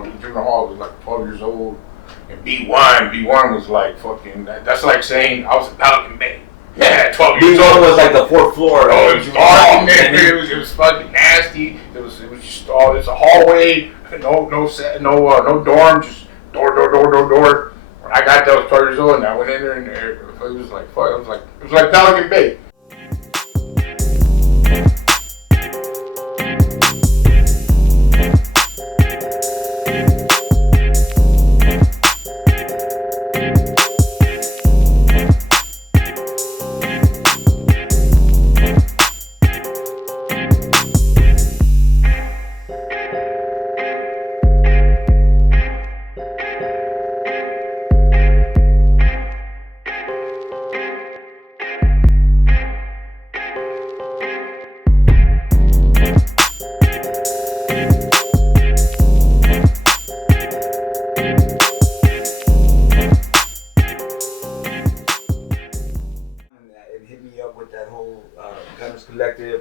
was in junior hall, I was like 12 years old. And B1 was like fucking, that's like saying I was a Pelican Bay. Yeah, 12 years old. B1 was like the 4th floor. Oh, it was dark in there. It was fucking nasty. It was just all, it's a hallway, no dorm, just door. When I got there, I was 12 years old, and I went in there, and it was like, fuck, it was like Pelican Bay.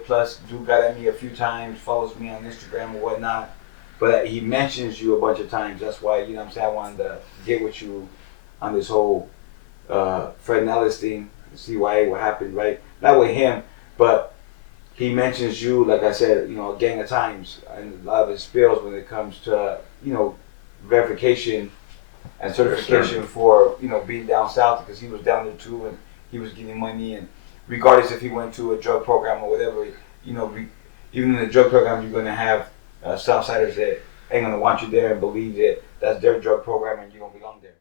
Plus, dude got at me a few times, follows me on Instagram or whatnot, but he mentions you a bunch of times. That's why, you know what I'm saying, I wanted to get with you on this whole Fred Nellis thing, see what happened, right? Not with him, but he mentions you, like I said, you know, a gang of times, and a lot of his spills when it comes to, you know, verification and certification for, you know, being down south, because he was down there too, and he was getting money, and regardless if he went to a drug program or whatever, you know, even in the drug program, you're going to have Southsiders that ain't going to want you there and believe that that's their drug program and you don't belong there.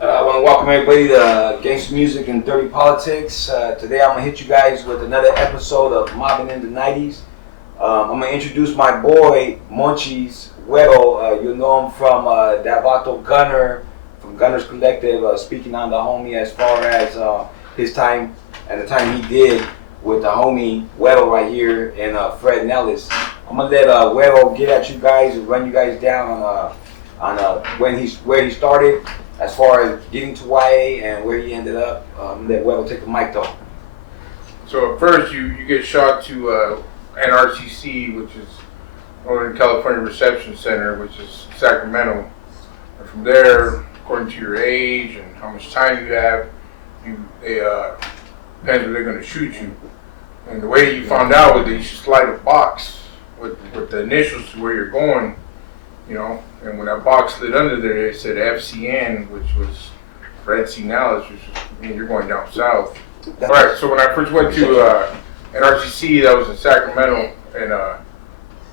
I want to welcome everybody to Gangster Music and Dirty Politics. Today I'm going to hit you guys with another episode of Mobbin in the 90's. I'm going to introduce my boy, MUNCHIES, HUERO. You know him from that Vato Gunner, from Gunners Collective, speaking on the homie as far as his time and the time he did with the homie HUERO right here and Fred Nellis. I'm going to let HUERO get at you guys and run you guys down on where he started as far as getting to YA and where he ended up. Let HUERO take the mic though. So at first you get shot to NRCC, which is Northern California Reception Center, which is Sacramento. And from there, according to your age and how much time you have, they depends where they're going to shoot you. And the way you found out was that you should slide a box with the initials to where you're going, you know. And when that box slid under there, it said FCN, which was Fred C. Nellis, which means you're going down south. All right. So when I first went to NRCC, that was in Sacramento, and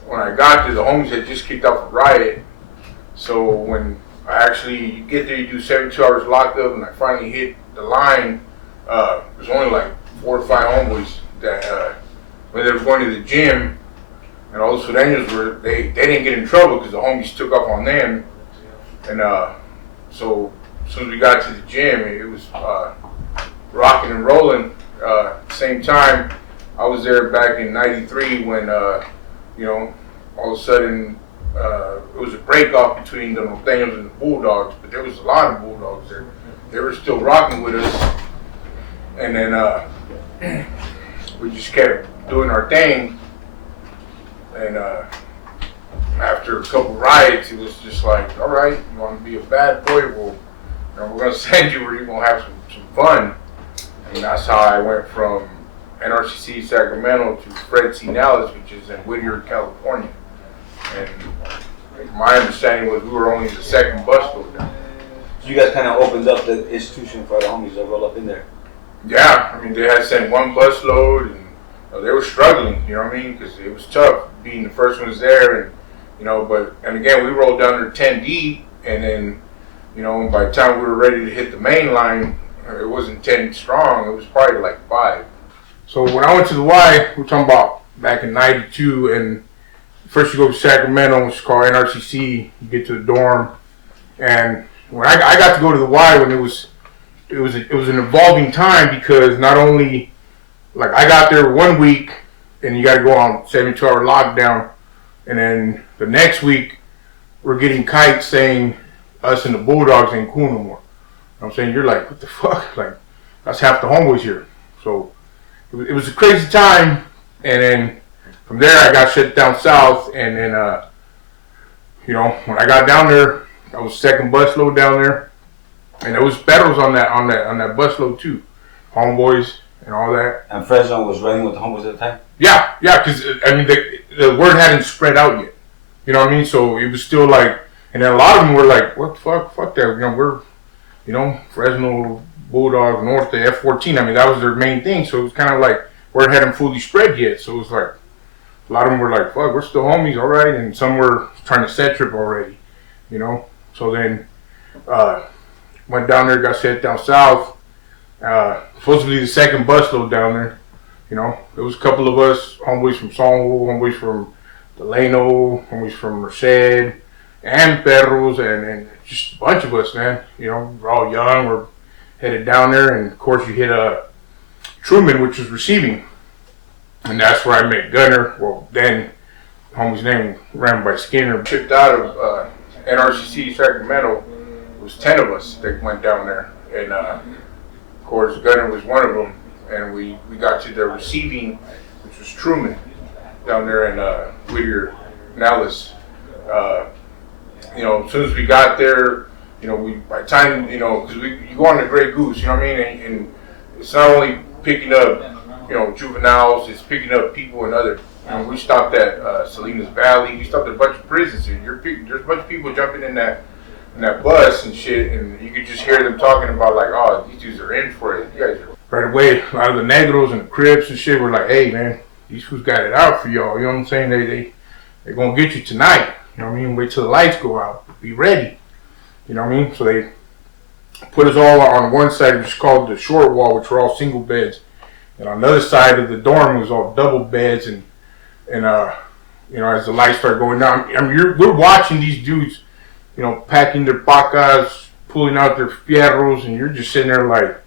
when I got there, the homies had just kicked off a riot. So when I actually get there, you do 72 hours locked up, and I finally hit the line. There's only like 4 or 5 homeboys that when they were going to the gym, and all the Sureños they didn't get in trouble because the homies took up on them. And so as soon as we got to the gym, it was rocking and rolling. At the same time, I was there back in '93 when, you know, all of a sudden it was a break-off between the Norteños and the Bulldogs, but there was a lot of Bulldogs there. They were still rocking with us, and then we just kept doing our thing, and after a couple riots, it was just like, all right, you want to be a bad boy? Well, you know, we're going to send you where you're going to have some fun, and that's how I went from NRCC Sacramento to Fred C. Nellis, which is in Whittier, California. And my understanding was we were only the second bus load down. So you guys kind of opened up the institution for the homies that roll up in there. Yeah, I mean, they had sent 1 bus load, and they were struggling, you know what I mean? Because it was tough being the first ones there, and you know, and again, we rolled down there 10 deep, and then, you know, by the time we were ready to hit the main line, it wasn't 10 strong, it was probably like 5. So when I went to the Y, we're talking about back in '92, and first you go to Sacramento, which is called NRCC, you get to the dorm, and when I got to go to the Y, when it was an evolving time, because not only, like, I got there 1 week, and you got to go on 72-hour lockdown, and then the next week, we're getting kites saying us and the Bulldogs ain't cool no more. You know what I'm saying? You're like, what the fuck? Like, that's half the homeboys here. So it was a crazy time. And then from there, I got shipped down south. And then, you know, when I got down there, I was second busload down there, and there was battles on that busload too, homeboys and all that. And Fresno was running with the homeboys at the time. Yeah, because I mean the word hadn't spread out yet. You know what I mean? So it was still like, and then a lot of them were like, "What the fuck that? You know, we're, you know, Fresno Bulldog North the F-14. I mean, that was their main thing. So it was kind of like word hadn't fully spread yet. So it was like a lot of them were like, "Fuck, we're still homies, all right," and some were trying to set trip already. You know. So then went down there, got sent down south. Supposedly the second busload down there. You know, there was a couple of us, homeboys from Songo, homeboys from Delano, homeboys from Merced, and Perros, and just a bunch of us, man. You know, we're all young, we're headed down there, and of course you hit Truman, which was receiving. And that's where I met Gunner. Well, then, homie's name ran by Skinner. Shipped out of NRCC Sacramento. It was 10 of us that went down there. And of course, Gunner was one of them. And we got to the receiving, which was Truman, down there in Whittier, Nellis. You know, as soon as we got there, you know, by the time, you know, because you go on the Grey Goose, you know what I mean? And it's not only picking up, you know, juveniles, it's picking up people and other. You know, we stopped at Salinas Valley. We stopped at a bunch of prisons. And there's a bunch of people jumping in that bus and shit, and you could just hear them talking about like, oh, these dudes are in for it. You guys are. Right away, a lot of the Negros and the Crips and shit were like, hey man, these fools got it out for y'all. You know what I'm saying? They're gonna get you tonight. You know what I mean? Wait till the lights go out. Be ready. You know what I mean? So they put us all on one side, which is called the short wall, which were all single beds, and on the other side of the dorm was all double beds. And you know, as the lights start going down, I mean, we're watching these dudes, you know, packing their pacas, pulling out their fierros, and you're just sitting there like,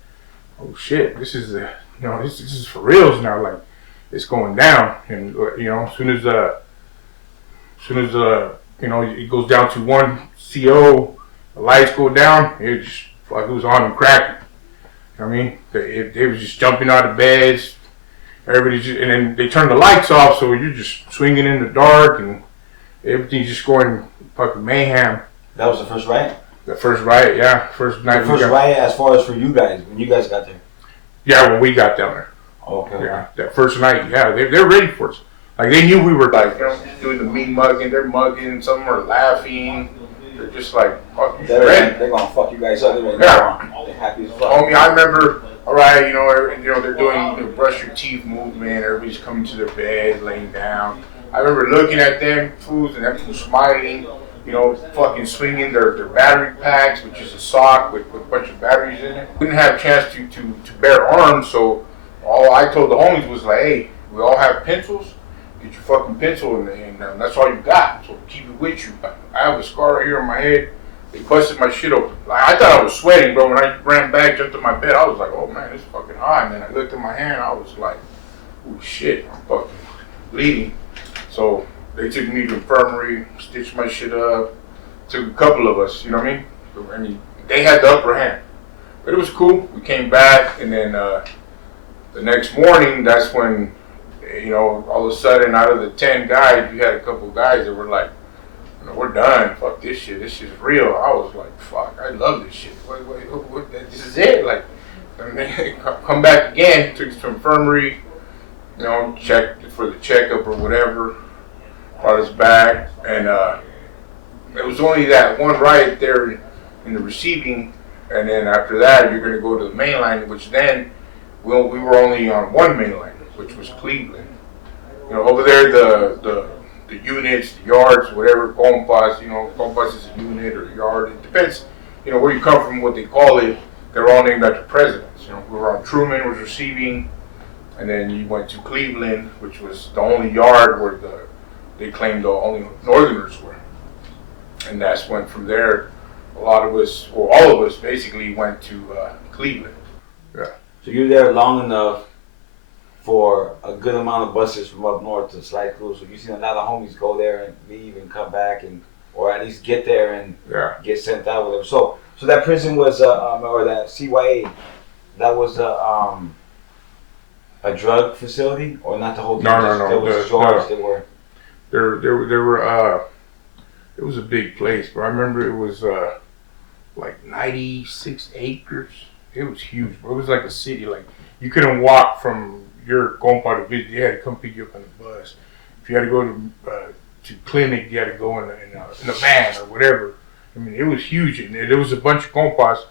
oh shit, this is this is for reals now. Like, it's going down. And you know, as soon as you know, it goes down to one CO, the lights go down, it just like it was on and cracking. You know what I mean? They was just jumping out of beds. Everybody just, and then they turn the lights off, so you're just swinging in the dark, and everything's just going fucking mayhem. That was the first riot? The first riot, yeah. First night. The first riot as far as for you guys, when you guys got there? Yeah, when we got down there. Okay. Yeah, that first night, yeah, they're ready for us. Like, they knew we were, like, you know, doing the mean mugging, they're mugging, some are laughing. They're just like, fuck you, they're gonna fuck you guys up. They're happy as fuck. Homie, I remember, all right, you know, they're doing the brush your teeth movement, everybody's coming to their bed, laying down. I remember looking at them fools and everyone smiling, you know, fucking swinging their battery packs, which is a sock with a bunch of batteries in it. We didn't have a chance to bear arms, so all I told the homies was like, hey, we all have pencils. Get your fucking pencil, and that's all you got. So keep it with you. I have a scar here on my head. They busted my shit open. Like, I thought I was sweating, bro. When I ran back, jumped in my bed, I was like, oh man, it's fucking hot. And then I looked at my hand, I was like, oh shit, I'm fucking bleeding. So they took me to the infirmary, stitched my shit up. Took a couple of us, you know what I mean? I mean, they had the upper hand. But it was cool. We came back, and then the next morning, that's when, you know, all of a sudden, out of the 10 guys, you had a couple guys that were like, you know, we're done. Fuck this shit. This shit's real. I was like, fuck, I love this shit. What, this is it. Like, and then come back again, took us to infirmary, you know, checked for the checkup or whatever, brought us back, and it was only that one riot there in the receiving, and then after that, you're going to go to the main line, which then we were only on one main line, which was Cleveland. You know, over there, the units, the yards, whatever, compas, you know, compas is a unit or a yard. It depends, you know, where you come from, what they call it. They're all named after presidents. You know, we were on Truman, was receiving, and then you went to Cleveland, which was the only yard where they claimed the only Northerners were. And that's when from there, a lot of us, or all of us, basically went to Cleveland. Yeah. So you were there long enough for a good amount of buses from up north to slide through. So you seen a lot of homies go there and leave and come back, and or at least get there and get sent out, whatever. So that prison was or that CYA, that was a drug facility, or not the whole thing? No. There was George. There were. It was a big place, but I remember it was like 96 acres. It was huge, bro. It was like a city. Like you couldn't walk from your compa to visit. You had to come pick you up on the bus. If you had to go to clinic, you had to go in a van or whatever. I mean, it was huge, and there was a bunch of compas,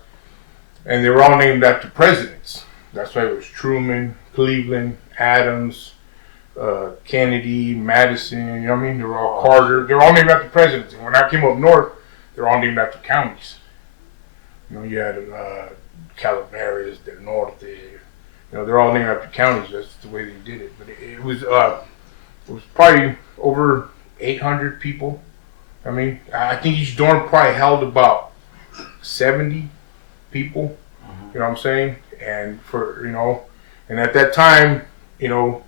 and they were all named after presidents. That's why it was Truman, Cleveland, Adams, Kennedy, Madison. You know what I mean? They were all Carter. They were all named after presidents. And when I came up north, they were all named after counties. You know, you had Calaveras, Del Norte. You know, they're all named after counties. That's the way they did it. But it was probably over 800 people. I mean, I think each dorm probably held about 70 people. You know what I'm saying? And and at that time, you know,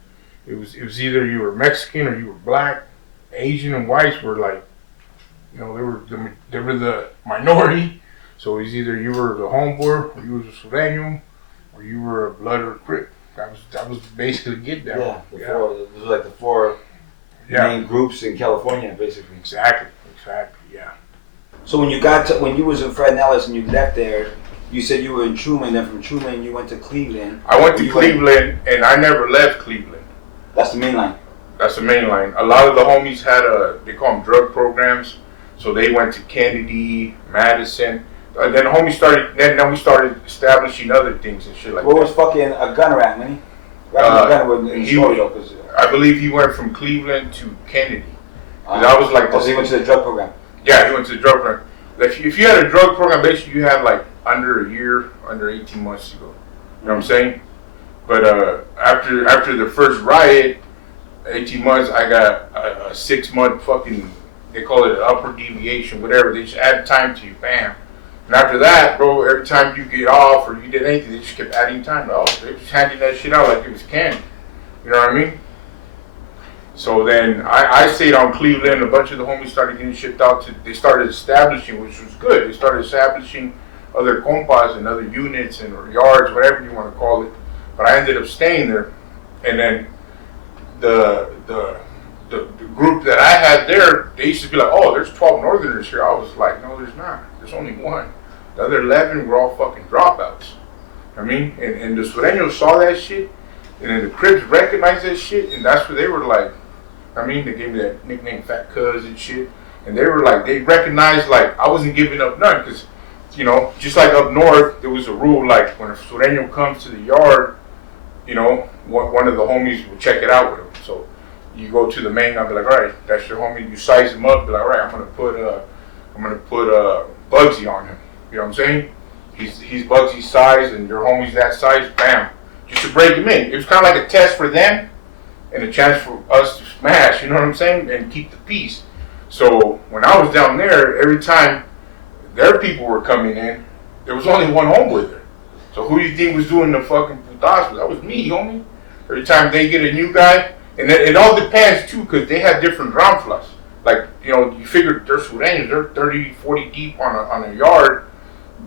it was either you were Mexican or you were black. Asian and whites were like, you know, they were the minority. So it was either you were the homeboy, or you was a Sureño, or you were a blood or a Crip. That was basically get down. It was like the four main groups in California, basically. Exactly, yeah. So when you was in Fred Nellis and you left there, you said you were in Truman, then from Truman you went to Cleveland. I went to Cleveland, and I never left Cleveland. That's the main line. That's the main line. A lot of the homies had they call them drug programs, so they went to Kennedy, Madison. Then we started establishing other things and shit like that. What was fucking a gunner at, man? I believe he went from Cleveland to Kennedy. That was like he went to the drug program. Yeah, he went to the drug program. If you had a drug program, basically you had like under a year, under 18 months to go. You know what I'm saying? But after the first riot, 18 months, I got a 6 month fucking, they call it an upward deviation, whatever. They just add time to you, bam. And after that, bro, every time you get off or you did anything, they just kept adding time. Oh, they just handing that shit out like it was candy. You know what I mean? So then I stayed on Cleveland. A bunch of the homies started getting shipped out they started establishing, which was good. They started establishing other compas and other units and or yards, whatever you want to call it. But I ended up staying there. And then the group that I had there, they used to be like, oh, there's 12 Northerners here. I was like, no, there's not. There's only one. The other 11 were all fucking dropouts. I mean, and the Sureños saw that shit, and then the Crips recognized that shit, and that's where they were like, I mean, they gave me that nickname Fat Cuz and shit, and they were like, they recognized like I wasn't giving up none, because, you know, just like up north, there was a rule like when a Sureño comes to the yard, you know, one of the homies will check it out with him. So you go to the main, I'll be like, all right, that's your homie. You size him up, be like, all right, I'm gonna put Bugsy on him. You know what I'm saying? He's Bugsy's size, and your homie's that size. Bam, just to break him in. It was kind of like a test for them, and a chance for us to smash. You know what I'm saying? And keep the peace. So when I was down there, every time their people were coming in, there was only one homeboy there. So who do you think was doing the fucking putazo? That was me, homie. Every time they get a new guy, and it all depends too, because they had different ramflas. Like, you know, you figure they're Sureños, they're 30, 40 deep on a yard.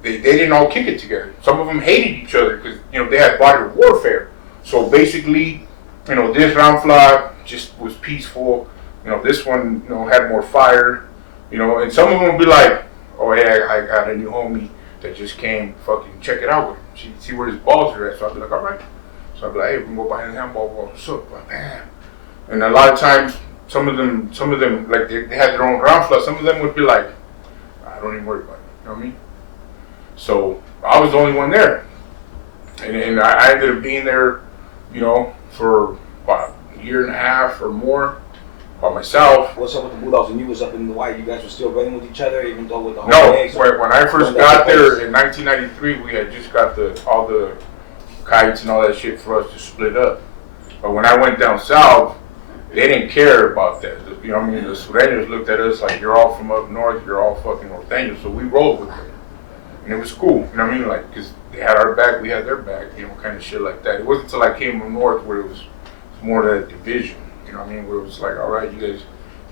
They didn't all kick it together. Some of them hated each other because, you know, they had barter warfare. So basically, you know, this ramfla just was peaceful. You know, this one, you know, had more fire. You know, and some of them would be like, oh, hey, I got a new homie that just came, fucking check it out with him. See where his balls are at. So I'd be like, all right. So I'd be like, hey, we can go buy the handball balls. What's up? Like, damn. And a lot of times, some of them, like they had their own ramfla. Some of them would be like, I don't even worry about it. You know what I mean? So I was the only one there, and I ended up being there, you know, for about a year and a half or more by myself. What's up with the Bulldogs? When you was up in the White, you guys were still running with each other, even though with the whole No, day, so when I first got there in 1993, we had just got all the kites and all that shit for us to split up. But when I went down south, they didn't care about that. You know what I mean? The Sureños looked at us like, you're all from up north, you're all fucking Norteños, so we rolled with them. And it was cool, you know what I mean? Like, because they had our back, we had their back, you know, kind of shit like that. It wasn't until I came from north where it was more that division, you know what I mean? Where it was like, all right, you guys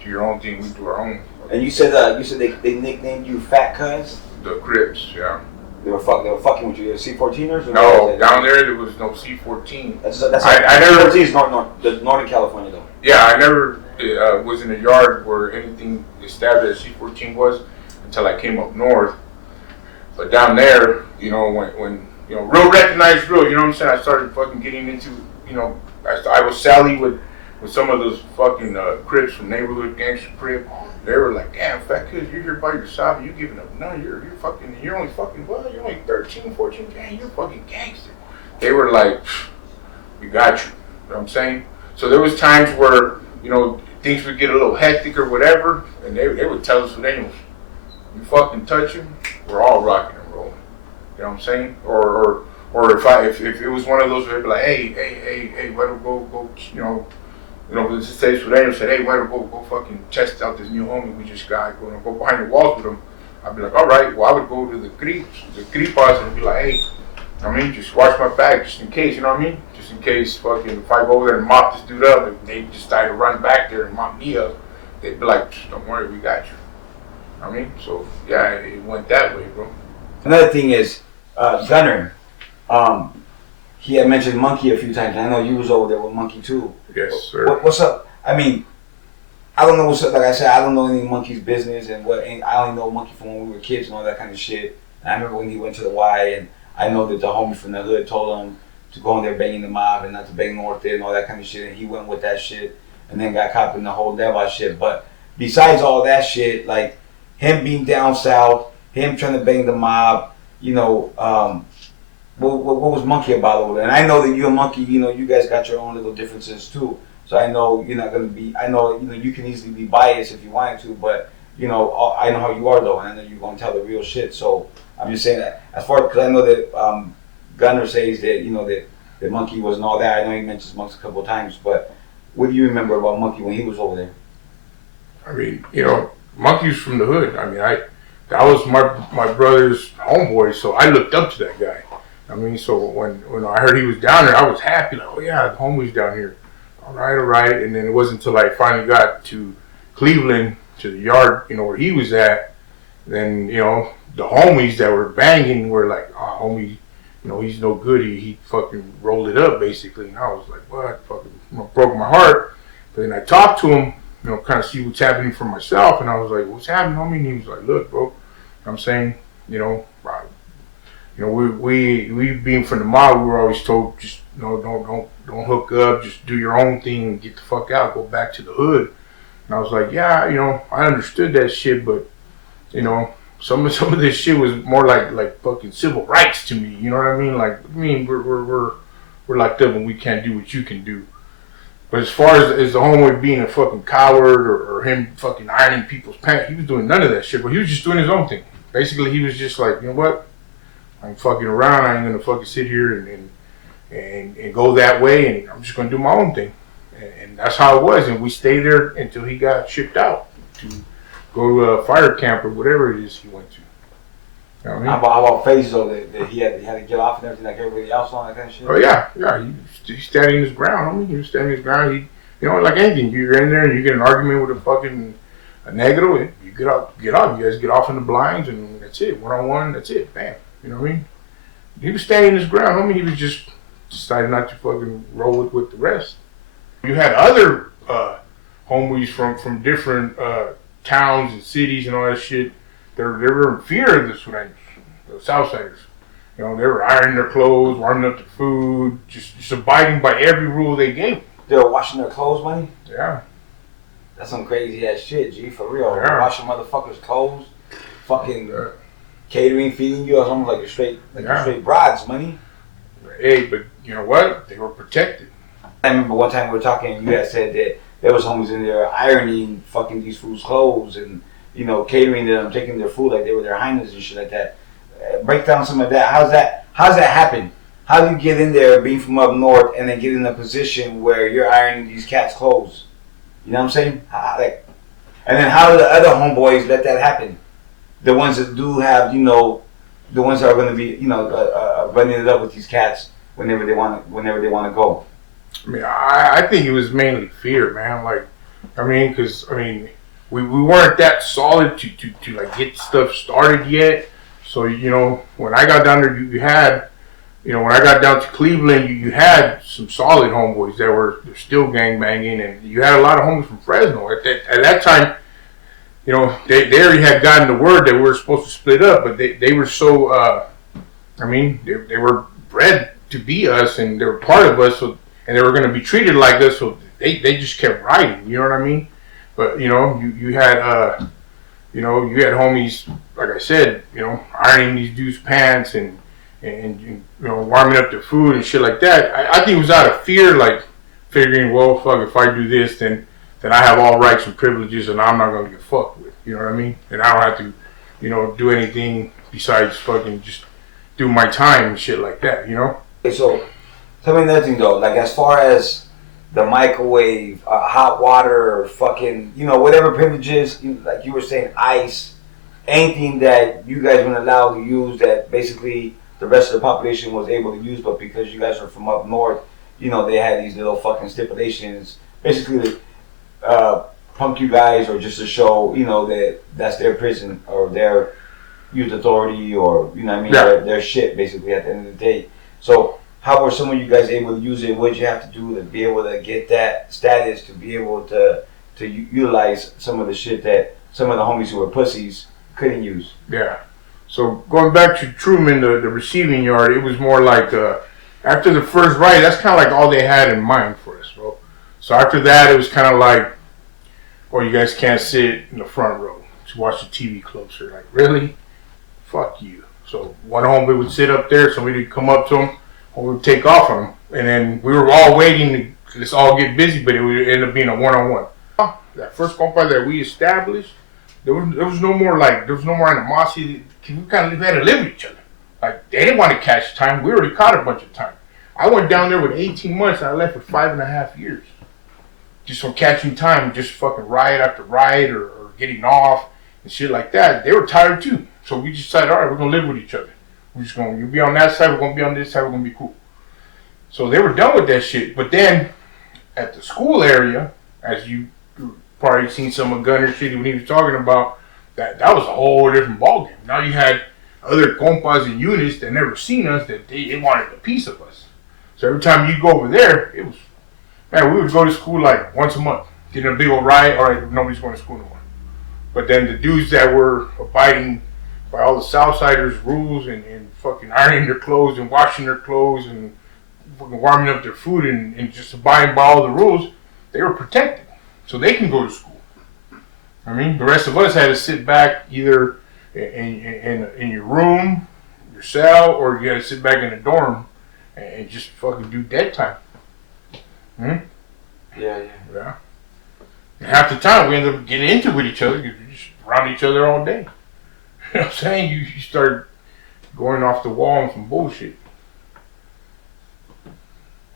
do your own thing, we do our own. And you said they nicknamed you Fat Cuz? The Crips, yeah. They were fucking with you. The C-14ers? No, down there was no C-14. That's I never. C-14 is Northern California though. Yeah, I never was in a yard where anything established as C-14 was until I came up north. But down there, you know, when you know, real recognized real, you know what I'm saying? I started fucking getting into, you know, I was Sally with some of those fucking Crips from neighborhood gangster crib. They were like, damn, fat kid, you're here by yourself, you giving up. No, you're only fucking, what? You're only 13, 14, damn, you're fucking gangster. They were like, we got you. You know what I'm saying? So there was times where, you know, things would get a little hectic or whatever, and they would tell us, Daniel, you fucking touch him, we're all rocking and rolling. You know what I'm saying? Or if it was one of those where they'd be like, hey, why don't go, you know, let's just say Sureño said, hey, why don't go fucking test out this new homie we just got, go behind the walls with him. I'd be like, all right, well, I would go to the creepas and be like, hey, I mean, just watch my back just in case, you know what I mean? Just in case fucking if I go over there and mop this dude up, if they decide to run back there and mop me up, they'd be like, don't worry, we got you. I mean, so yeah, it went that way, bro. Another thing is, Gunner, he had mentioned Monkey a few times. I know you was over there with Monkey too. Yes, sir. What's up? I mean, I don't know what's up. Like I said, I don't know any Monkey's business, and I only know Monkey from when we were kids and all that kind of shit. And I remember when he went to the Y, and I know that the homie from the hood told him to go in there banging the mob and not to bang North there and all that kind of shit, and he went with that shit, and then got caught in the whole Devi shit. But besides all that shit, like him being down south, him trying to bang the mob, you know, what was Monkey about over there? And I know that you and Monkey, you know, you guys got your own little differences too. So I know you're not gonna be. I know, you know, you can easily be biased if you wanted to, but you know, I know how you are though, and I know you're gonna tell the real shit. So I'm just saying that as far, because I know that Gunner says that, you know, that Monkey wasn't all that. I know he mentions Monkey a couple of times, but what do you remember about Monkey when he was over there? I mean, you know, Monkey's from the hood. I mean, that was my brother's homeboy, so I looked up to that guy. I mean, so when I heard he was down there, I was happy. Like, oh yeah, the homie's down here. All right. And then it wasn't until I finally got to Cleveland, to the yard, you know, where he was at. Then, you know, the homies that were banging were like, oh, homie, you know, he's no good. He fucking rolled it up, basically. And I was like, what? Fucking, you know, broke my heart. But then I talked to him, you know, kind of see what's happening for myself. And I was like, what's happening, homie? And he was like, look, bro, you know what I'm saying, you know, we being from the mob, we were always told, just, you know, don't hook up, just do your own thing and get the fuck out, go back to the hood. And I was like, yeah, you know, I understood that shit, but, you know, some of this shit was more like fucking civil rights to me. You know what I mean? Like, I mean, we're locked up and we can't do what you can do. But as far as the homeboy being a fucking coward or him fucking ironing people's pants, he was doing none of that shit. But he was just doing his own thing. Basically, he was just like, you know what? I'm fucking around. I ain't gonna fucking sit here and go that way. And I'm just gonna do my own thing. And that's how it was. And we stayed there until he got shipped out to go to a fire camp or whatever it is he went to. You know what I mean? How about phases though that he had to get off and everything like everybody else on that kind of shit? Oh yeah. He's standing his ground. I mean, he was standing his ground. He, you know, like anything, you're in there and you get an argument with a negro, you get off. You guys get off in the blinds and that's it. 1-on-1, that's it. Bam. You know what I mean? He was standing his ground. I mean, he was just decided not to fucking roll with the rest. You had other homies from different towns and cities and all that shit. They were in fear of the Sureños, the Southsiders. You know, they were ironing their clothes, warming up the food, just abiding by every rule they gave. They were washing their clothes, money? Yeah. That's some crazy ass shit, G, for real. Yeah. Washing motherfuckers' clothes, fucking catering, feeding you, or something like you're straight broads, money. Hey, but you know what? They were protected. I remember one time we were talking and you had said that there was homies in there ironing fucking these fools' clothes and, you know, catering them, taking their food like they were their highness and shit like that. Break down some of that. How's that happen? How do you get in there being from up north and then get in a position where you're ironing these cats' clothes? You know what I'm saying? And then how do the other homeboys let that happen? The ones that do have, you know, the ones that are going to be, you know, running it up with these cats whenever they want to go. I mean, I think it was mainly fear, man. Like, I mean, because I mean, we weren't that solid to like get stuff started yet. So, you know, when I got down there, you had, you know, when I got down to Cleveland, you had some solid homeboys that were still gang banging, and you had a lot of homies from Fresno. At that time, you know, they already had gotten the word that we were supposed to split up, but they were so, I mean, they were bred to be us, and they were part of us, so, and they were going to be treated like us, so they just kept riding, you know what I mean? But, you know, you had, you know, you had homies, like I said, you know, ironing these dudes' pants and you know, warming up their food and shit like that. I think it was out of fear, like, figuring, well, fuck, if I do this, then I have all rights and privileges and I'm not going to get fucked with, you know what I mean? And I don't have to, you know, do anything besides fucking just do my time and shit like that, you know? Okay, so, tell me another thing though, like as far as the microwave, hot water, fucking, you know, whatever privileges, like you were saying, ice, anything that you guys weren't allowed to use that basically the rest of the population was able to use, but because you guys are from up north, you know, they had these little fucking stipulations, basically punk you guys or just to show, you know, that that's their prison or their youth authority or, you know what I mean, their shit basically at the end of the day. So how were some of you guys able to use it? What did you have to do to be able to get that status, to be able to utilize some of the shit that some of the homies who were pussies couldn't use? Yeah. So going back to Truman, the receiving yard, it was more like after the first ride, that's kind of like all they had in mind for us, bro. So after that, it was kind of like, oh, you guys can't sit in the front row to watch the TV closer. Like, really? Fuck you. So one homie would sit up there, somebody would come up to him, or we would take off on him. And then we were all waiting to let's all get busy, but it would end up being a one-on-one. That first compa that we established, there was no more animosity. We kind of had to live with each other. Like, they didn't want to catch time. We already caught a bunch of time. I went down there with 18 months and I left with 5.5 years. Just from catching time, just fucking riot after riot or getting off and shit like that. They were tired too. So we just decided, all right, we're going to live with each other. We're just going to, you be on that side, we're going to be on this side, we're going to be cool. So they were done with that shit. But then at the school area, as you probably seen some of Gunner shit when he was talking about, that was a whole different ballgame. Now you had other compas and units that never seen us, that they wanted a piece of us. So every time you go over there, it was, man, we would go to school like once a month. Get in a big old riot, all right, nobody's going to school no more. But then the dudes that were abiding by all the Southsiders' rules and fucking ironing their clothes and washing their clothes and fucking warming up their food and just abiding by all the rules, they were protected. So they can go to school. I mean, the rest of us had to sit back either in your room, your cell, or you had to sit back in the dorm and just fucking do dead time. Yeah. And half the time we ended up getting into it with each other because we just around each other all day. You know what I'm saying? You start going off the wall on some bullshit.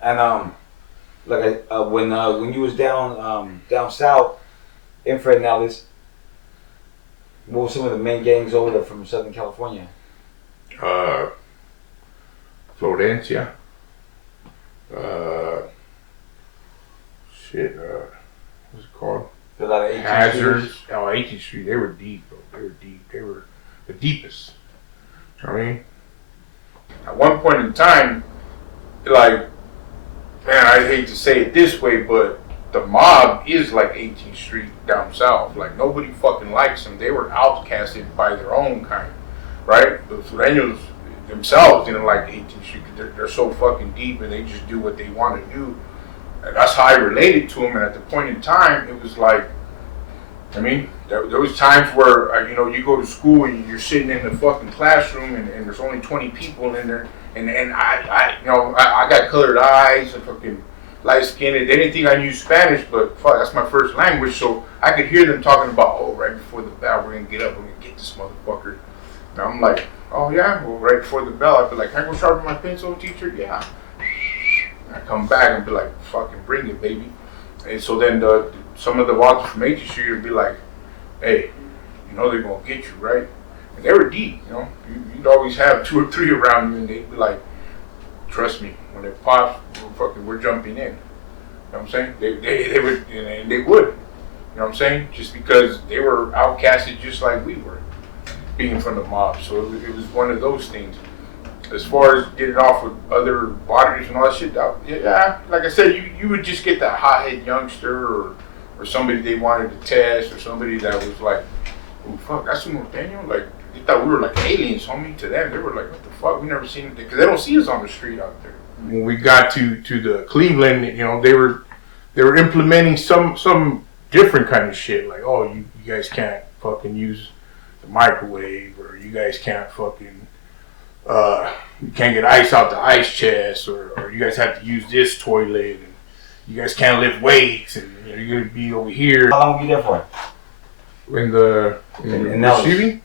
And like when you was down south in Fred and Alice, what were some of the main gangs over there from Southern California? Florencia. What's it called? A lot of 18th Hazards. Oh, 18th Street. They were deep, bro. They were deep. They were the deepest. I mean, at one point in time, like, man, I hate to say it this way, but the mob is like 18th Street down south. Like, nobody fucking likes them. They were outcasted by their own kind, right? The Sureños themselves didn't like 18th Street because they're so fucking deep and they just do what they want to do. And that's how I related to them. And at the point in time, it was like, I mean, there was times where, you know, you go to school and you're sitting in the fucking classroom and there's only 20 people in there. And I you know, I got colored eyes and fucking light skinned. They didn't think I knew Spanish, but fuck, that's my first language. So I could hear them talking about, oh, right before the bell, we're going to get up, we're going to get this motherfucker. And I'm like, oh yeah, well, right before the bell, I'd be like, can I go sharpen my pencil, teacher? Yeah. And I come back and be like, fucking bring it, baby. And so then some of the walkers from 18th Street would be like, hey, you know they're going to get you, right? And they were deep, you know. You'd always have 2 or 3 around you, and they'd be like, trust me, when it pops, we're jumping in. You know what I'm saying? They would, and they would. You know what I'm saying? Just because they were outcasted just like we were. being from the mob. So it was one of those things. As far as getting off with other bodies and all that shit, yeah, like I said, you would just get that hothead youngster or somebody they wanted to test or somebody that was like, oh fuck, that's Daniel. Like they thought we were like aliens, homie. To them, they were like, what the fuck? We never seen anything because they don't see us on the street out there. When we got to the Cleveland, you know, they were implementing some different kind of shit. Like, oh, you guys can't fucking use the microwave, or you guys can't fucking you can't get ice out the ice chest, or you guys have to use this toilet, and you guys can't lift weights, and you know, you're gonna be over here. How long were you there for? In receiving?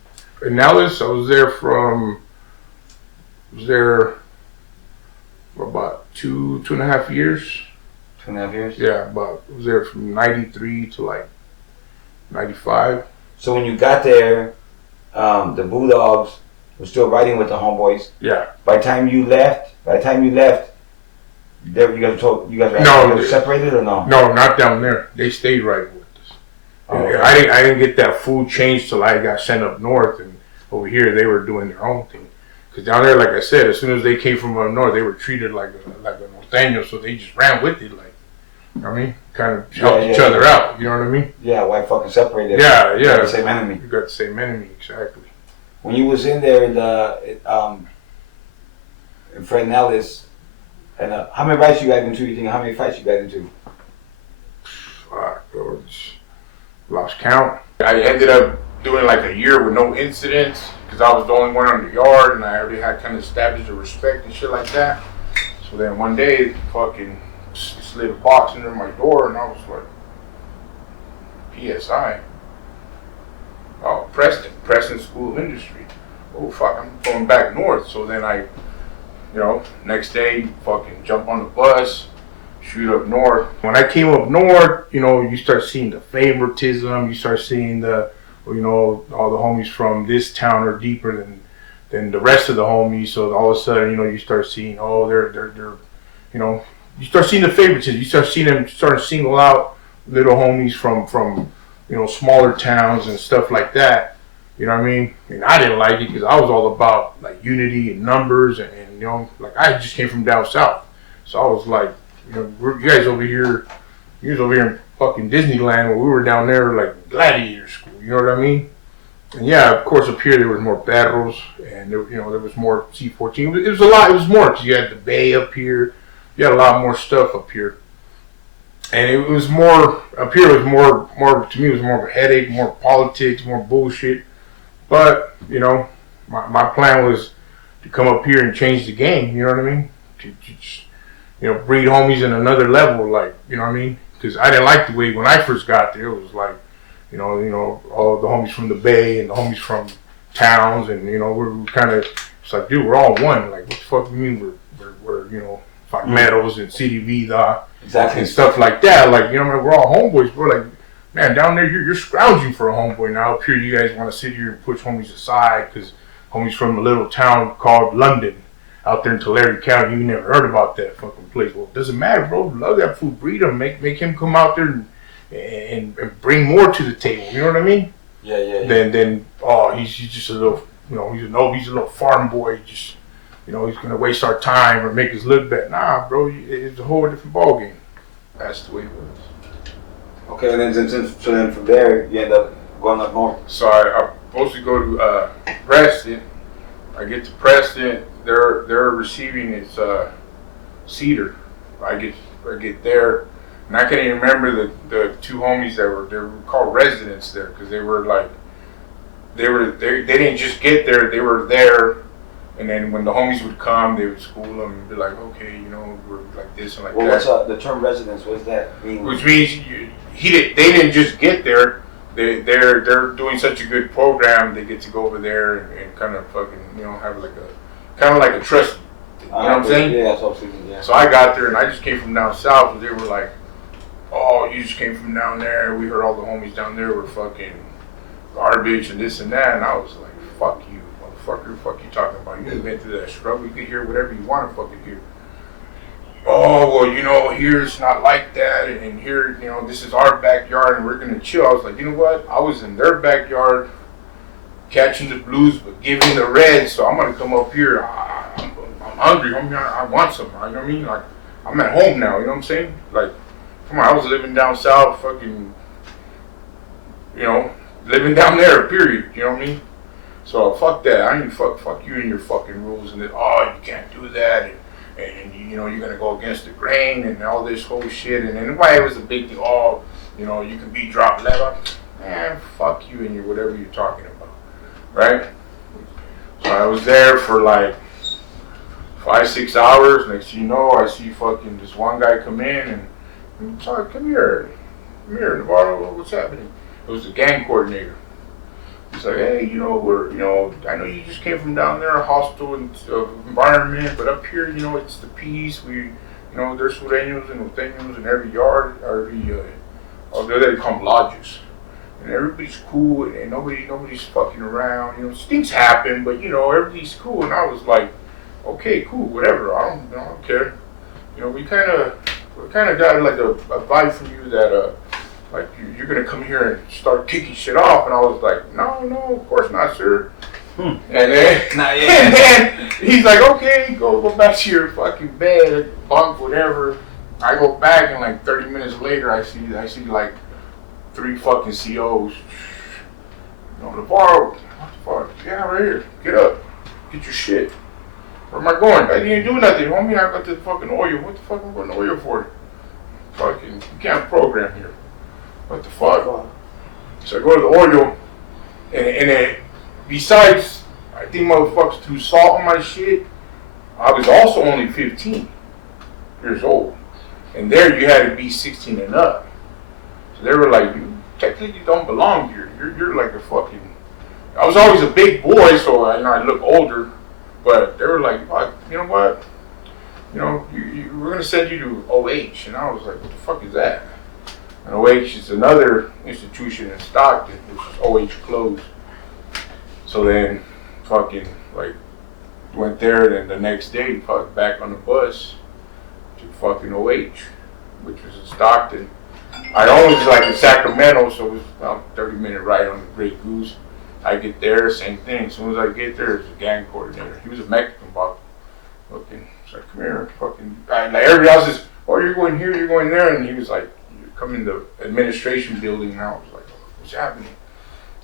In Nellis, I was there for about two and a half years. 2.5 years? Yeah, I was there from 93 to like 95. So when you got there, the Bulldogs were still riding with the homeboys. Yeah. By the time you left, you guys were separated or no? No, not down there. They stayed riding with us. Oh, okay. I didn't get that full change till I got sent up north, and over here they were doing their own thing. Because down there, like I said, as soon as they came from up north, they were treated like a norteño, so they just ran with it, like, you know what I mean? Kind of helped each other out, you know what I mean? Yeah, why fucking separated? Yeah. You got the same enemy. You got the same enemy, exactly. When you was in there in Fred Nellis, and how many fights you got into? You think how many fights you got into? Lost count. I ended up doing like a year with no incidents because I was the only one on the yard, and I already had kind of established the respect and shit like that. So then one day, fucking slid a box under my door, and I was like, PSI. Oh, Preston School of Industry. Oh fuck, I'm going back north. So then I, next day, fucking jump on the bus, shoot up north. When I came up north, you start seeing the favoritism. You start seeing all the homies from this town are deeper than the rest of the homies. So all of a sudden, you start seeing, they're you start seeing the favoritism. You start seeing them start to single out little homies from smaller towns and stuff like that. You know what I mean? And I didn't like it because I was all about like unity and numbers and like I just came from down south. So I was like, you guys over here in fucking Disneyland when we were down there like gladiator school. You know what I mean? And yeah, of course up here there was more battles and there was more C-14. It was a lot. It was more because you had the bay up here. You had a lot more stuff up here. And it was more, up here it was more, to me it was more of a headache, more politics, more bullshit. But, my plan was to come up here and change the game, you know what I mean? To just, breed homies in another level, like, you know what I mean? Because I didn't like the way, when I first got there, it was like, all the homies from the Bay and the homies from towns, and, we were kind of, it's like, dude, we're all one. Like, what the fuck do you mean we're Meadows and City Vida, exactly, and stuff like that. Like, we're all homeboys. We're like, man, down there you're scrounging for a homeboy. Now up here you guys want to sit here and push homies aside because homies from a little town called London out there in Tulare County. You never heard about that fucking place. Well, it doesn't matter, bro. Love that food, breed him, make him come out there and bring more to the table. You know what I mean? Yeah. Then he's just a little, he's a little farm boy. Just he's gonna waste our time or make us look bad. Nah, bro, it's a whole different ballgame. That's the way it was. Okay, and then from there you end up going up north. So I'm supposed to go to Preston. I get to Preston. Their receiving is Cedar. I get there, and I can't even remember the two homies they were called residents there because they didn't just get there. They were there. And then when the homies would come, they would school them and be like, okay, we're like this and like that. What's the term residence? What does that mean? Which means they didn't just get there. They're doing such a good program. They get to go over there and kind of fucking have like a trust. You know what I'm saying? Yeah, that's what I'm thinking. Yeah. So I got there and I just came from down south. And they were like, oh, you just came from down there. We heard all the homies down there were fucking garbage and this and that. And I was like, fuck you. Fuck you talking about? You ain't been through that struggle. You can hear whatever you want to fucking hear. Oh, well, here it's not like that, and here, this is our backyard, and we're gonna chill. I was like, you know what? I was in their backyard catching the blues but giving the reds. So I'm gonna come up here. I'm hungry, homie. I want some. You know what I mean? Like I'm at home now. You know what I'm saying? Like, come on, I was living down south, fucking, you know, living down there. Period. You know what I mean? So fuck that. I ain't fuck you and your fucking rules and you can't do that and you know you're gonna go against the grain and all this whole shit and then why it was a big deal. You know you can be dropped level. Man, fuck you and your whatever you're talking about, right? So I was there for like 5-6 hours. Next thing you know, I see fucking this one guy come in and I'm sorry, come here, Navarro. What's happening? It was the gang coordinator. He's like, hey, you know, I know you just came from down there, a hostile environment, but up here, you know, it's the peace. You know, there's sureños and norteños in every yard, they call them lodges. And everybody's cool and nobody's fucking around. You know, things happen, but, you know, everybody's cool. And I was like, okay, cool, whatever. I don't care. You know, we kind of got like a vibe from you that, like you're gonna come here and start kicking shit off, and I was like, no, of course not, sir. And then, and then he's like, okay, go back to your fucking bed, bunk, whatever. I go back, and like 30 minutes later, I see like 3 fucking COs. You know, Navarro, what the fuck? Yeah, right here. Get up, get your shit. Where am I going? I didn't do nothing, homie. I got the fucking oil. What the fuck am I going to oil for? Fucking, you can't program here. What the fuck? So I go to the oil, and then besides, I think motherfuckers threw salt on my shit. I was also only 15 years old, and there you had to be 16 and up. So they were like, you technically don't belong here. You're like a fucking. I was always a big boy, so I look older, but they were like, you know what? You know, we're gonna send you to OH, and I was like, what the fuck is that? And OH is another institution in Stockton, which is OH closed. So then, fucking, like, went there, and then the next day, back on the bus to fucking OH, which was in Stockton. I always like in Sacramento, so it was about a 30-minute ride on the Great Goose. I get there, same thing. As soon as I get there, there's a gang coordinator. He was a Mexican, but fucking, it's like, come here, fucking. Like, everybody else is, oh, you're going here, you're going there, and he was like, come in the administration building, and I was like, what's happening?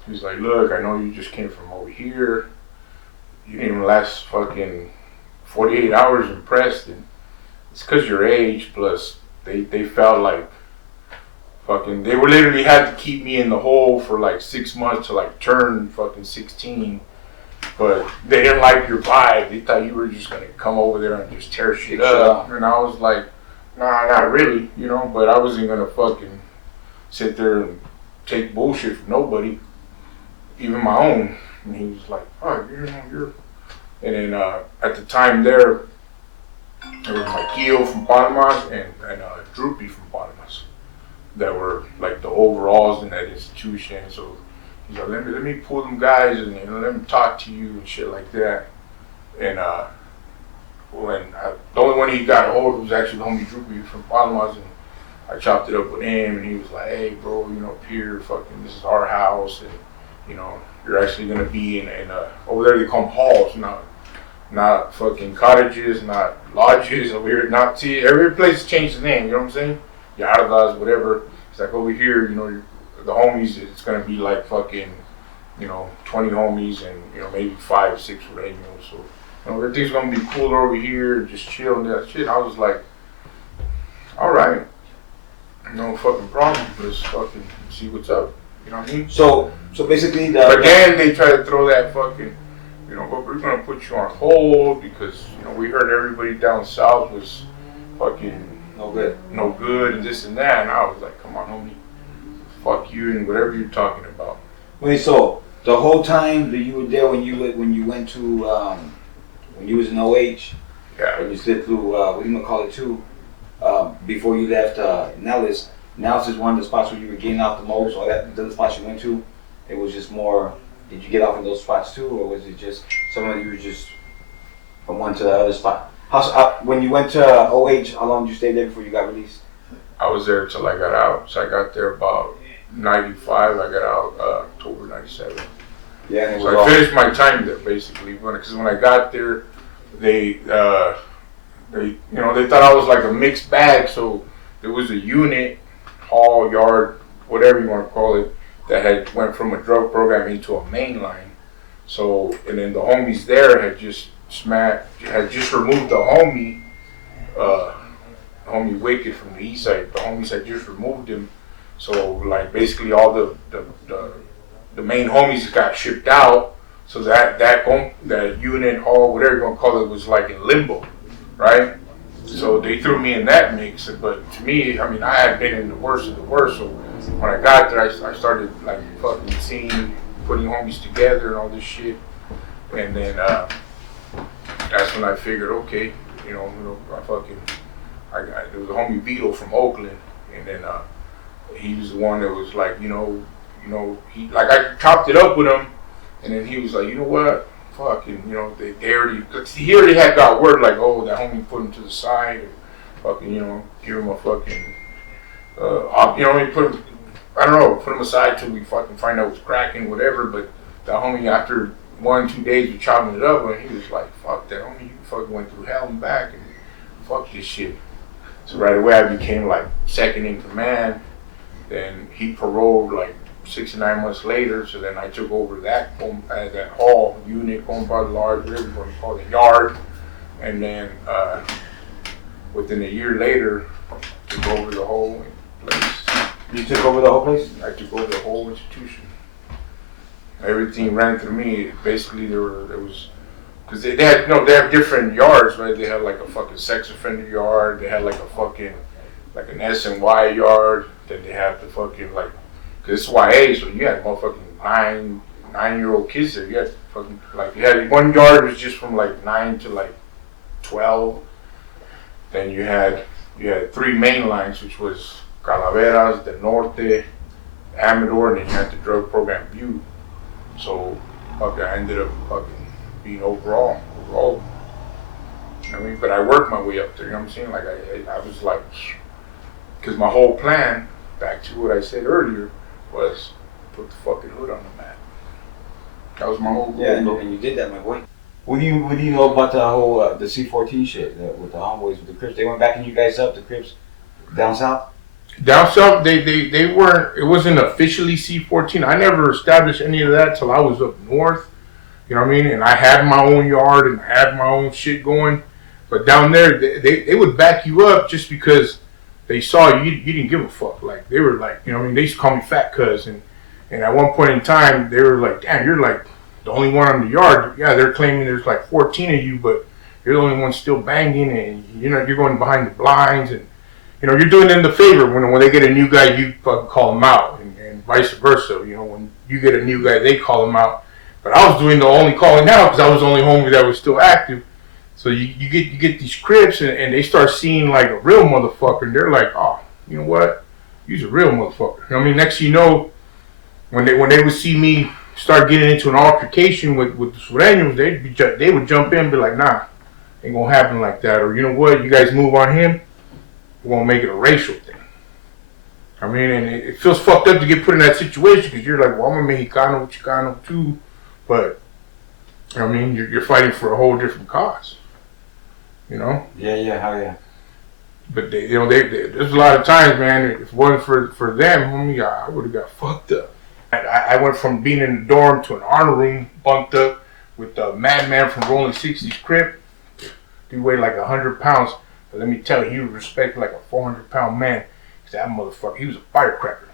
He was like, look, I know you just came from over here. You didn't even last fucking 48 hours in Preston. It's because your age, plus they felt like fucking, they were literally had to keep me in the hole for like 6 months to like turn fucking 16. But they didn't like your vibe. They thought you were just going to come over there and just tear shit up. And I was like, nah, not really, you know, but I wasn't gonna fucking sit there and take bullshit from nobody, even my own. And he was like, oh, you're. And then at the time there was Maquillo from Panamas and Droopy from Panamas that were like the overalls in that institution. So he's like, let me pull them guys and let me talk to you and shit like that. And the only one he got a hold of was actually the homie Droopy from Panamas, and I chopped it up with him, and he was like, hey, bro, you know, Pierre, fucking, this is our house, and, you know, you're actually going to be in over there they call them halls, not fucking cottages, not lodges, over here, see, every place changed the name, you know what I'm saying? Yardas, whatever. It's like over here, you know, the homies, it's going to be like fucking, you know, 20 homies, and, you know, maybe 5, 6 renos, so. You know, everything's gonna be cooler over here, just chill and that shit. I was like, all right, no fucking problem. Let's fucking see what's up. You know what I mean? So basically, but then they try to throw that fucking, you know, but we're gonna put you on hold because you know we heard everybody down south was fucking no good, and this and that. And I was like, come on, homie, fuck you and whatever you're talking about. Wait, so the whole time that you were there when you went to when you was in OH, yeah, when you slid through, what do you call it too, before you left Nellis is one of the spots where you were getting out the most, or that the other spots you went to, it was just more, did you get off in those spots too, or was it just some of you were just from one to the other spot? When you went to OH, how long did you stay there before you got released? I was there till I got out, so I got there about 95, I got out October 97. Yeah, and it was So I finished my time there basically, because when I got there, they they thought I was like a mixed bag. So there was a unit, hall, yard, whatever you want to call it, that had went from a drug program into a main line. So and then the homies there had just removed the homie Wicked from the east side. The homies had just removed him. So like basically all the main homies got shipped out. So that unit, hall, whatever you want to call it, was like in limbo, right? So they threw me in that mix. But to me, I mean, I had been in the worst of the worst. So when I got there, I started like fucking seeing, putting homies together and all this shit. And then that's when I figured, okay, there was a homie Vito from Oakland, and then he was the one that was like, he like I chopped it up with him, and then he was like, you know what, fucking, they already, cause he already had got word like, oh, that homie put him to the side, and fucking, give him a fucking, he put him, I don't know, put him aside till we fucking find out what's cracking, whatever. But that homie, after 1-2 days of chopping it up, and he was like, fuck that homie, you fucking went through hell and back, and fuck this shit. So right away I became like second in command. Then he paroled like 6 to 9 months later. So then I took over that hall unit, bombard large, whatever you want to call it, yard. And then within a year later, took over the whole place. You took over the whole place? I took over the whole institution. Everything ran through me. Basically, because they have different yards, right? They have like a fucking sex offender yard. They had like like an S&Y yard. Then they have the fucking like, cause it's YA, so you had motherfucking 9-year-old kids there. You had fucking like, you had one yard was just from like 9 to like 12. Then you had 3 main lines, which was Calaveras, the Norte, Amador, and then you had the drug program Butte. So I ended up fucking being overall. I mean, but I worked my way up there, you know what I'm saying? Like I was like, because my whole plan, back to what I said earlier, was put the fucking hood on the map. That was my whole goal. Yeah, and you did that, my boy. What do you know about the whole the C14 shit with the homeboys with the Crips? They went backing you guys up, the Crips down south. Down south, they weren't. It wasn't officially C14. I never established any of that till I was up north. You know what I mean? And I had my own yard and I had my own shit going. But down there, they would back you up just because they saw you didn't give a fuck. Like they were like, you know what I mean? They used to call me Fat Cuz, and at one point in time, they were like, damn, you're like the only one on the yard. Yeah, they're claiming there's like 14 of you, but you're the only one still banging, and you're going behind the blinds, and you're doing them the favor when they get a new guy, you fucking call them out, and vice versa. When you get a new guy, they call them out. But I was doing the only calling out because I was the only homie that was still active. So you get these Crips, and they start seeing like a real motherfucker, and they're like, oh, you know what? You're a real motherfucker. I mean, next thing you know, when they would see me start getting into an altercation with the Sureños, they would jump in and be like, nah, ain't gonna happen like that. Or you know what? You guys move on him. We're gonna make it a racial thing. I mean, and it feels fucked up to get put in that situation because you're like, well, I'm a Mexicano, Chicano too, but I mean, you're fighting for a whole different cause. Yeah, hell yeah. But there's a lot of times, man. If it wasn't for them, homie, I would have got fucked up. I went from being in the dorm to an honor room, bunked up with the madman from Rolling 60s Crip. He weighed like 100 pounds. But let me tell you, he was respected like a 400-pound man. Because that motherfucker, he was a firecracker.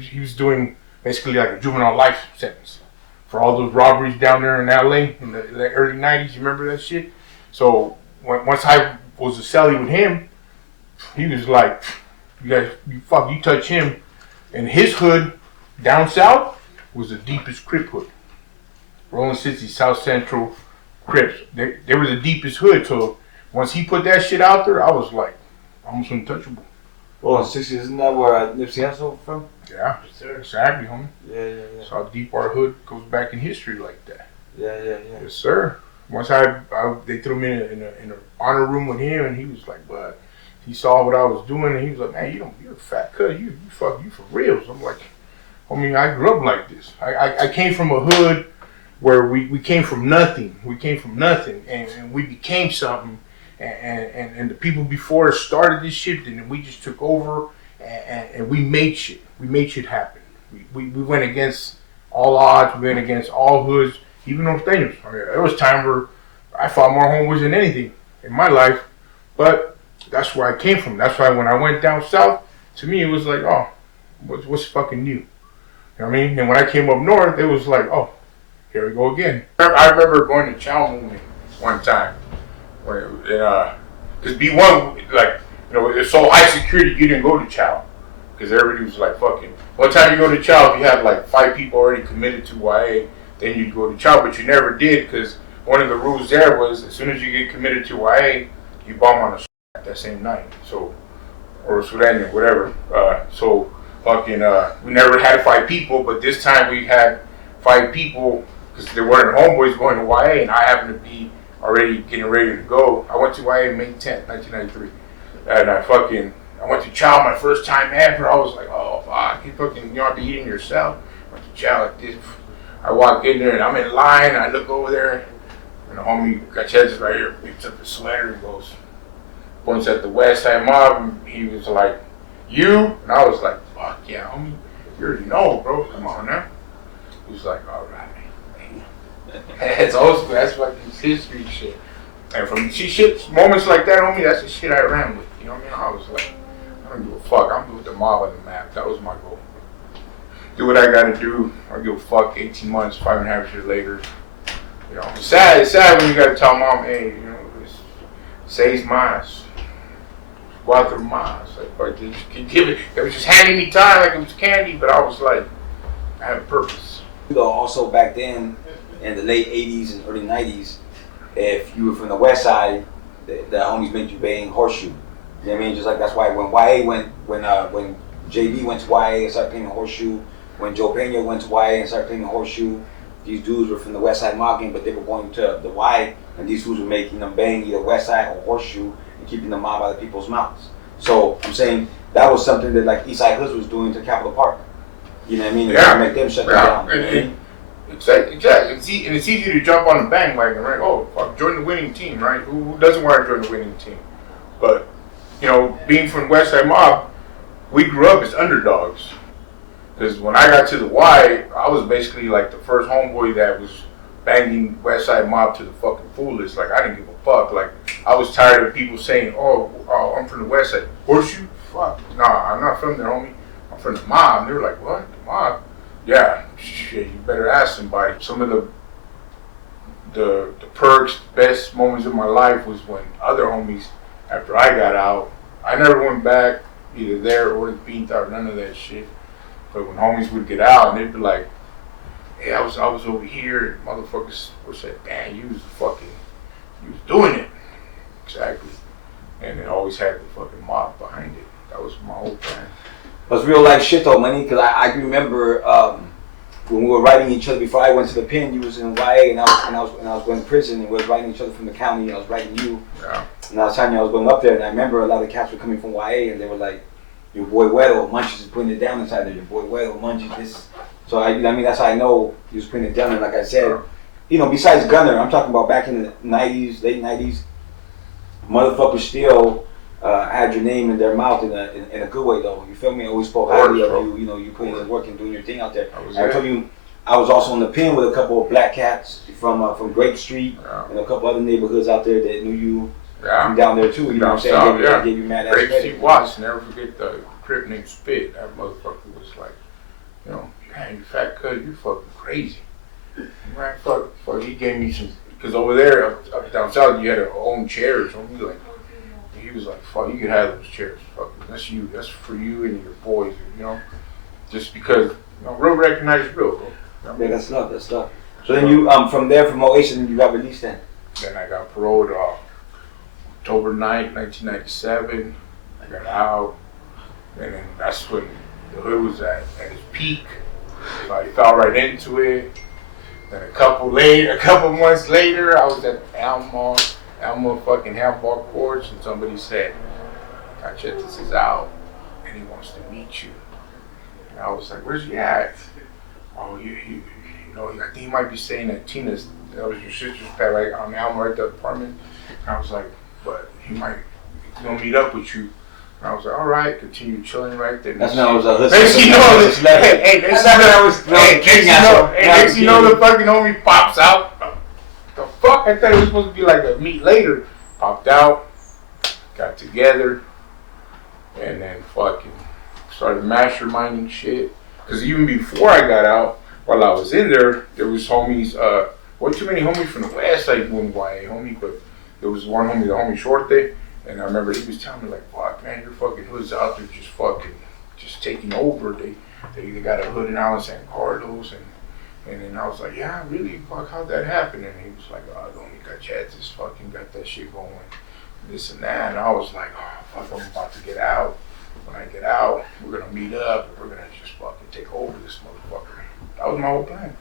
He was doing basically like a juvenile life sentence for all those robberies down there in LA in the early 90s. You remember that shit? So once I was a cellie with him, he was like, you touch him. And his hood down south was the deepest Crip hood. Rolling 60s, South Central Crips. They were the deepest hood. So once he put that shit out there, I was like almost untouchable. Well, 60s, isn't that where Nipsey Hussle from? Yeah, exactly, homie. Yeah. So how deep our hood goes back in history like that. Yeah. Yes, sir. Once they threw me in an honor room with him, and he was like, "What?" He saw what I was doing, and he was like, "Man, you're a fat cut. You for real." So I'm like, I mean, I grew up like this. I came from a hood where we came from nothing. We came from nothing, and we became something. And the people before us started this shit, and then we just took over, and we made shit. We made shit happen. We went against all odds. We went against all hoods, even those things. I mean, there was time where I fought more homeboys than anything in my life, but that's where I came from. That's why when I went down south, to me it was like, oh, what's fucking new? You know what I mean? And when I came up north, it was like, oh, here we go again. I remember going to Chow Movement one time, because B1, like, you know, it's so high security, you didn't go to Chow, because everybody was like, fucking. One time you go to Chow, if you had like 5 people already committed to YA, then you'd go to Chow, but you never did, because one of the rules there was, as soon as you get committed to YA, you bomb on a that same night, so, or Sudan, whatever. So fucking, we never had 5 people, but this time we had 5 people, because there weren't homeboys going to YA, and I happened to be already getting ready to go. I went to YA May 10th, 1993, and I went to Chow my first time ever. I was like, oh fuck, you fucking, you don't have to eat yourself. I went to Chow like this. I walk in there and I'm in line. I look over there, and the homie got chances right here, picks up his sweater and goes, points at the West Side Mob, and he was like, you? And I was like, fuck yeah, homie, you already know, bro. Come on now. He was like, all right. That's old school. That's fucking history shit. And from moments like that, homie, that's the shit I ran with. You know what I mean? I was like, I don't give a fuck. I'm with the mob on the map. That was my goal. Do what I gotta do. I don't give a fuck. 18 months, 5.5 years later. You know, it's sad when you gotta tell mom, hey, you know, it's 6 months, 4 months. Like, they was just handing me time like it was candy, but I was like, I had a purpose. Also back then, in the late 80s and early 90s, if you were from the west side, the homies made you bang horseshoe. You know what I mean? Just like that's why when when JB went to YA and started claiming horseshoe, when Joe Pena went to YA and started claiming horseshoe, these dudes were from the west side mocking, but they were going to the Y, and these dudes were making them bang either west side or horseshoe and keeping the mob out of people's mouths. So I'm saying that was something that like East Side Hoods was doing to Capitol Park. You know what I mean? Yeah. Make them shut down. Exactly. It's easy to jump on the bandwagon, right? Oh, fuck, join the winning team, right? Who doesn't want to join the winning team? But, you know, being from West Side Mob, we grew up as underdogs. Because when I got to the Y, I was basically like the first homeboy that was banging West Side Mob to the fucking fullest. Like, I didn't give a fuck. Like, I was tired of people saying, oh, I'm from the West Side. Horseshoe? Fuck. Nah, I'm not from there, homie. I'm from the mob. And they were like, what? The mob? Yeah, shit, you better ask somebody. Some of the perks, best moments of my life was when other homies, after I got out, I never went back, either there or the Pinta or none of that shit. But when homies would get out and they'd be like, hey, I was over here, and motherfuckers would say, damn, you was doing it. Exactly. And it always had the fucking mob behind it. That was my whole plan. That's real life shit though, money. Because I can remember when we were writing each other before I went to the pen. You was in YA, and I was going to prison, and we were writing each other from the county. And I was writing you, and I was telling you I was going up there. And I remember a lot of cats were coming from YA, and they were like, "Your boy Whittier, Munchies is putting it down inside there. Your boy Whittier, Munchies this." So I mean that's how I know he was putting it down. And like I said, you know, besides Gunner, I'm talking about back in the '90s, late '90s, motherfuckers still. Had your name in their mouth in a good way though. You feel me? Always spoke highly of you. You know, you putting in work and doing your thing out there. I told you, I was also on the pen with a couple of black cats from Grape Street and a couple other neighborhoods out there that knew you from down there too. You know what I'm saying? Gave you mad ass Grape Street Watts. Never forget the crip named Spit. That motherfucker was like, you know, man, you fat cuz, you fucking crazy. Right? Fuck. He gave me some, because over there up down south you had your own chairs. So he was like, fuck, you can have those chairs. Fuck, that's you. That's for you and your boys, you know? Just because, you know, real recognize real, bro. You know? Yeah, that's love. So then you, from there, from Oasis, you got released then? Then I got paroled October 9th, 1997. I got out. And then that's when the hood was at its peak. So I fell right into it. Then a couple months later, I was at Alma fucking handball courts, and somebody said, Cachetas is out and he wants to meet you. And I was like, where's he at? Oh, you know, I think he might be staying at Tina's. That was your sister's pad, right on Alma, right, the apartment. And I was like, but he's gonna meet up with you. And I was like, all right, continue chilling right there. That's when I was next thing you know, next you know, the fucking homie pops out. The fuck? I thought it was supposed to be like a meet later. Popped out, got together, and then fucking started masterminding shit. Cause even before I got out, while I was in there was homies, wasn't too many homies from the west side doing YA, homie, but there was one homie, the homie Shorte, and I remember he was telling me like, fuck man, your fucking hood's out there just taking over. They got a hood in Allen San Carlos, and then I was like, yeah, really, fuck, how'd that happen? And he was like, oh, the homie got Chad just fucking got that shit going, this and that, and I was like, oh, fuck, I'm about to get out. When I get out, we're gonna meet up, and we're gonna just fucking take over this motherfucker. That was my whole plan.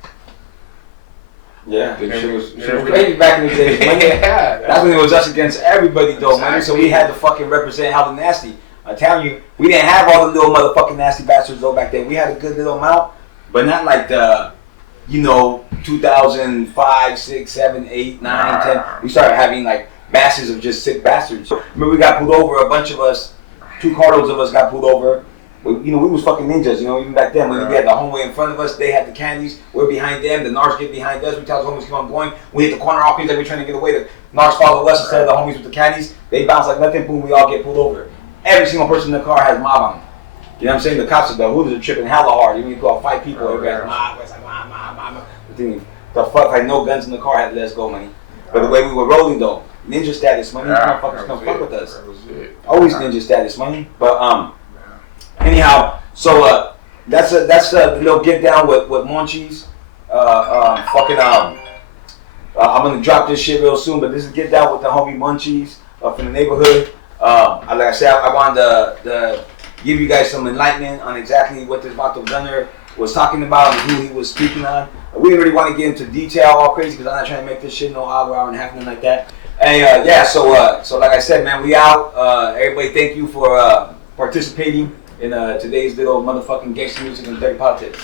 Yeah, she was crazy back in the days. Yeah, that's when it was us against everybody though, exactly. Man. So we had to fucking represent Hella Nasty. I'm telling you, we didn't have all the little motherfucking nasty bastards though back then. We had a good little amount, but not like the, 2005, 6, 7, 8, 9, 10. We started having like masses of just sick bastards. Remember we got pulled over, a bunch of us, 2 carloads of us got pulled over. We was fucking ninjas, even back then. When we had the homeway in front of us, they had the candies, we're behind them, the narcs get behind us, we tell the homies keep on going. We hit the corner off, like we're trying to get away, the narcs follow us instead of the homies with the candies. They bounce like nothing, boom, we all get pulled over. Every single person in the car has mob on them. You know what I'm saying? The cops are the hooders are tripping hella hard. You call 5 people, everybody has mob, it's like mob. The fuck, like no guns in the car, had let's go money. But the way we were rolling though, ninja status money, motherfuckers come fuck with us. That was it. Always ninja status money, but anyhow, so that's a little get down with MUNCHIES. I'm gonna drop this shit real soon, but this is get down with the homie MUNCHIES from the neighborhood. Like I said, I wanted to give you guys some enlightenment on exactly what this Vato Gunner was talking about and who he was speaking on. We didn't really want to get into detail all crazy because I'm not trying to make this shit no hour and a half, nothing like that. And so like I said, man, we out. Everybody, thank you for participating in today's little motherfucking gangster music and dirty politics.